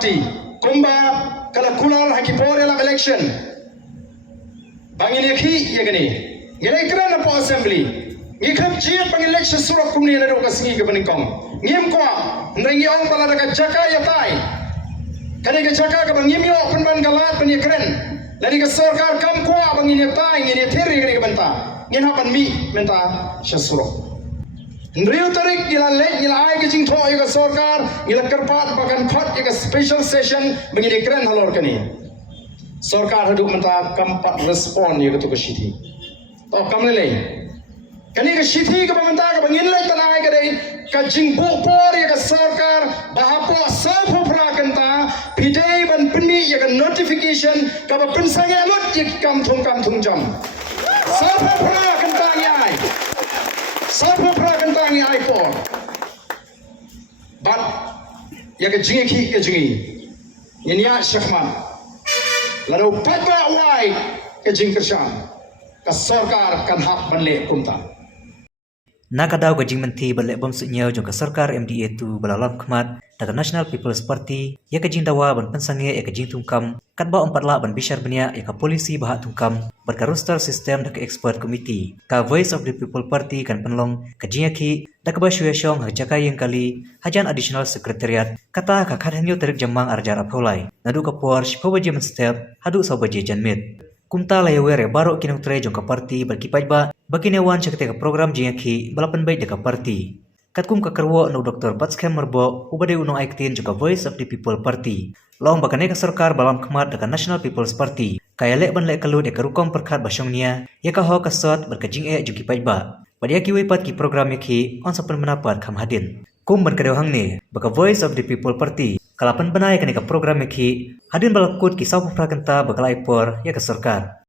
Party kumba kala kular haki pore la election bangin yakhi yagani ngilai kran po assembly ngikhap jiat bang election surat kumni na ro kasingi ke banikong ngim kwa ndangi ong bala daga jaka yatai kani ke jaka ka bangim yo penban galat pani kren lani ke sarkar kam kwa bangin yatai ngini theri ngini ke banta ngin hapan mi menta syasuro Nriu tarik gila lek gila ai ke jing tho ega sarkar gila kerpat bakan khat ega special session begini keren halor kani sarkar hadu menta kampat respon ye ketu ke sithi to kam le kani ke sithi ke menta ke bangin lek tanai ke dei ka jing bu por ye ke sarkar bahapo self fra kanta pidei ban pini ye ke notification ka ba pensang ye lut ye kam thung jam self fra kanta ai Sapu prakan ai por, but ya ke jingi ke jingi, ini ya syakman. Lalu patwa wai ke jing kersan, ke sarkar kan hak banle kumta. Nakadaw ka jing menti balek bom sunyaw jong ka sarkar MDA tu balalam khmat daga National People's Party ya ka jing dawa ban pensange ya ka jing tungkam kat ba empat la ban bishar benya ya ka polisi baha tungkam berka roster system daga expert committee ka Voice of the People Party kan penlong ka jing aki daga ba shuya shong ha jaka yang kali hajan additional secretariat kata ka khathenyo tarik jamang arjar apholai nadu ka porsh phobaje men step hadu sabaje janmit kumta layawere baro kinong tre jong ka party berkipai ba bakinewan cakte ka program jing aki balapan baik daga party katkum ka karwo no Dr. Batskem Merbo ubade unong aiktin jong ka Voice of the People Party long bakane ka sarkar balam khmat daga National People's Party kaya lek ban lek kalu de karukom perkhat basongnia ya ka ho ka sot berkajing jong ki paiba padia ki wipat ki program ki on sapan menapat kham hadin kum ban kadeu hangne baka Voice of the People Party kalapan banai ka program ki hadin balakut ki sapu prakanta bakalai por ya ka sarkar